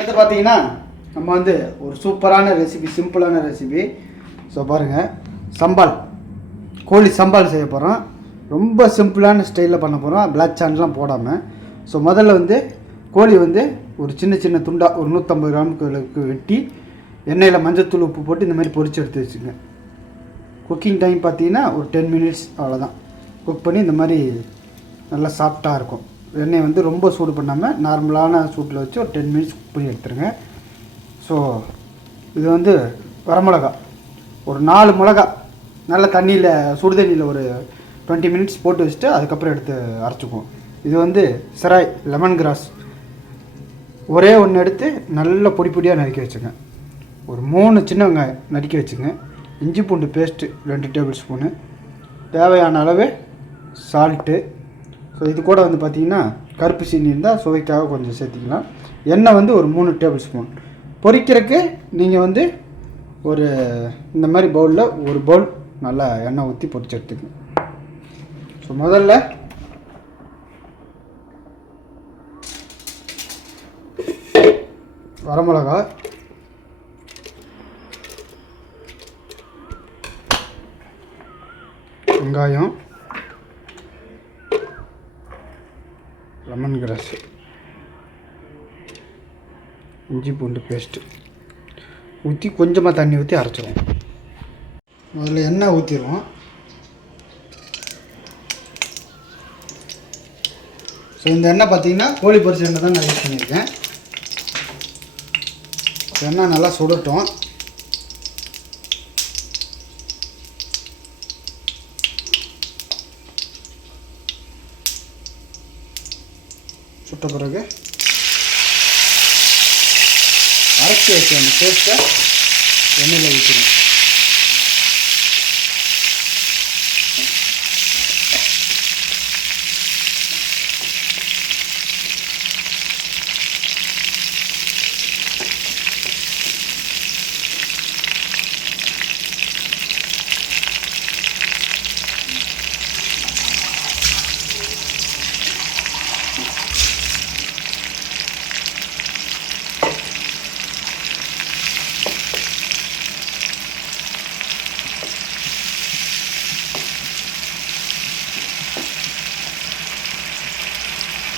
அடுத்து பார்த்தீங்கன்னா நம்ம வந்து ஒரு சூப்பரான ரெசிபி, சிம்பிளான ரெசிபி. ஸோ பாருங்கள், சம்பால், கோழி சம்பால் செய்ய போகிறோம். ரொம்ப சிம்பிளான ஸ்டைலில் பண்ண போகிறோம், பிளாக் சாண்ட்லாம் போடாமல். ஸோ முதல்ல வந்து கோழி வந்து ஒரு சின்ன சின்ன துண்டாக ஒரு 150 கிராமுக்கு வெட்டி எண்ணெயில் மஞ்சத்தூள் உப்பு போட்டு இந்த மாதிரி பொரிச்சு எடுத்து வச்சுங்க. குக்கிங் டைம் பார்த்தீங்கன்னா ஒரு 10 மினிட்ஸ் அவ்வளோதான். குக் பண்ணி இந்த மாதிரி நல்லா சாஃப்டாக இருக்கும். எண்ணெய் வந்து ரொம்ப சூடு பண்ணாமல் நார்மலான சூட்டில் வச்சு ஒரு 10 மினிட்ஸ் குக் பண்ணி எடுத்துருங்க. ஸோ இது வந்து வரமிளகா ஒரு 4 மிளகா நல்ல தண்ணியில், சுடு தண்ணியில் ஒரு 20 மினிட்ஸ் போட்டு வச்சுட்டு அதுக்கப்புறம் எடுத்து அரைச்சிக்குவோம். இது வந்து செராய், லெமன் கிராஸ் ஒரே ஒன்று எடுத்து நல்ல பொடி பொடியாக நறுக்கி வச்சுங்க. ஒரு 3 சின்ன வெங்காயம் நறுக்கி வச்சுங்க. இஞ்சி பூண்டு பேஸ்ட்டு 2 டேபிள் ஸ்பூனு, தேவையான அளவு சால்ட்டு. ஸோ இது கூட வந்து பார்த்திங்கன்னா கருப்பு சீனி இருந்தால் சுவைக்காக கொஞ்சம் சேர்த்திக்கலாம். எண்ணெய் வந்து ஒரு 3 டேபிள் ஸ்பூன். பொரிக்கிறதுக்கு நீங்கள் வந்து ஒரு இந்த மாதிரி பவுலில் ஒரு பவுல் நல்லா எண்ணெய் ஊற்றி பொரிச்சு எடுத்துக்கணும். ஸோ முதல்ல வரமிளகா, வெங்காயம், லெமன் கிராஸ், இஞ்சி பூண்டு பேஸ்ட்டு ஊற்றி கொஞ்சமாக தண்ணி ஊற்றி அரைச்சிடுவோம். முதல்ல எண்ணெய் ஊற்றிடுவோம். ஸோ இந்த எண்ணெய் பார்த்தீங்கன்னா கோழி பொரிச்ச எண்ணெய் தான் நான் யூஸ் பண்ணியிருக்கேன். எண்ணெய் நல்லா சுடட்டும். சுட்ட பிறகு அரைச்சி வச்சு அந்த பேஸ்ட்டை எண்ணெயில் ஊற்றிடும்.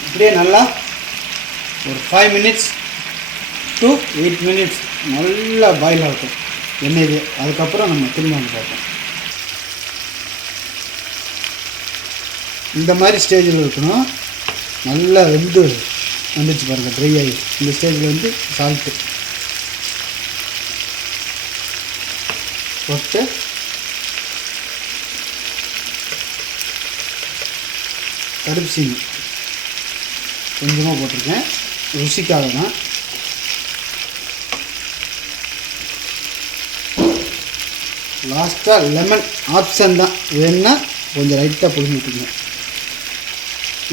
இப்படியே நல்லா ஒரு 5 மினிட்ஸ் to 8 மினிட்ஸ் நல்லா பாயில் ஆகட்டும் எண்ணெயிலே. அதுக்கப்புறம் நம்ம திரும்ப வந்து பார்ப்போம். இந்த மாதிரி ஸ்டேஜில் இருக்கணும். நல்லா வெந்து வந்துச்சு பாருங்கள், ட்ரை ஆகி. இந்த ஸ்டேஜில் வந்து சால்ட்டு போட்டு கருப்பு சீனி கொஞ்சமாக போட்டிருக்கேன், ருசிக்காக தான். லாஸ்ட்டாக லெமன் ஆப்ஷன் தான், வேணுன்னா கொஞ்சம் லைட்டாக புளிஞ்சு விட்டுருங்க.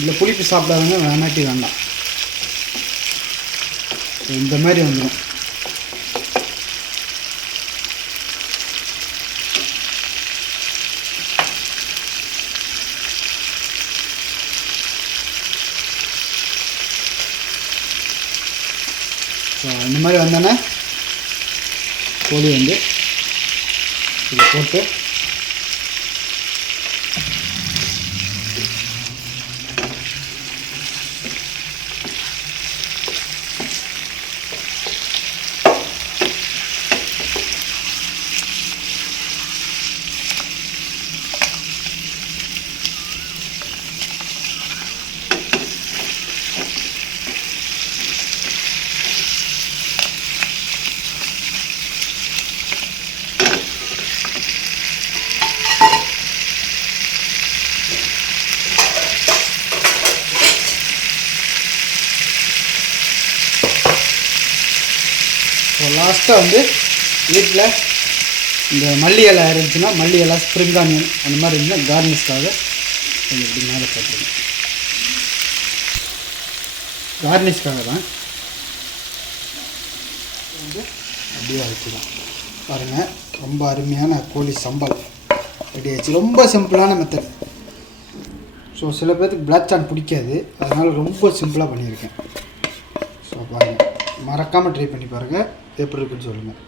இல்லை புளிப்பு சாப்பிடாதவங்க வேணாட்டி வேண்டாம். இந்த மாதிரி வந்துடும். ஸோ இந்த மாதிரி வந்தோன்னே கோழி வந்து இதை போட்டு லாஸ்ட்டாக வந்து வீட்டில் இந்த மல்லி இலை இருந்துச்சுன்னா மல்லி இலை, ஸ்ப்ரிங் ஆனியன் அந்த மாதிரி இருந்தால் கார்னிஷ்காக கொஞ்சம் இப்படி மேலே போட்டுருங்க. கார்னிஷ்காக தான் வந்து அப்படியே வச்சுக்கலாம். பாருங்கள், ரொம்ப அருமையான கோழி சம்பல் ரெடி ஆச்சு. ரொம்ப சிம்பிளான மெத்தட். ஸோ சில பேருக்கு பிளாக் சாண்ட் பிடிக்காது, அதனால் ரொம்ப சிம்பிளாக பண்ணியிருக்கேன். ஸோ பாருங்கள், மறக்காமல் ட்ரை பண்ணி பாருங்கள், எப்படி இருக்குன்னு சொல்லுங்கள்.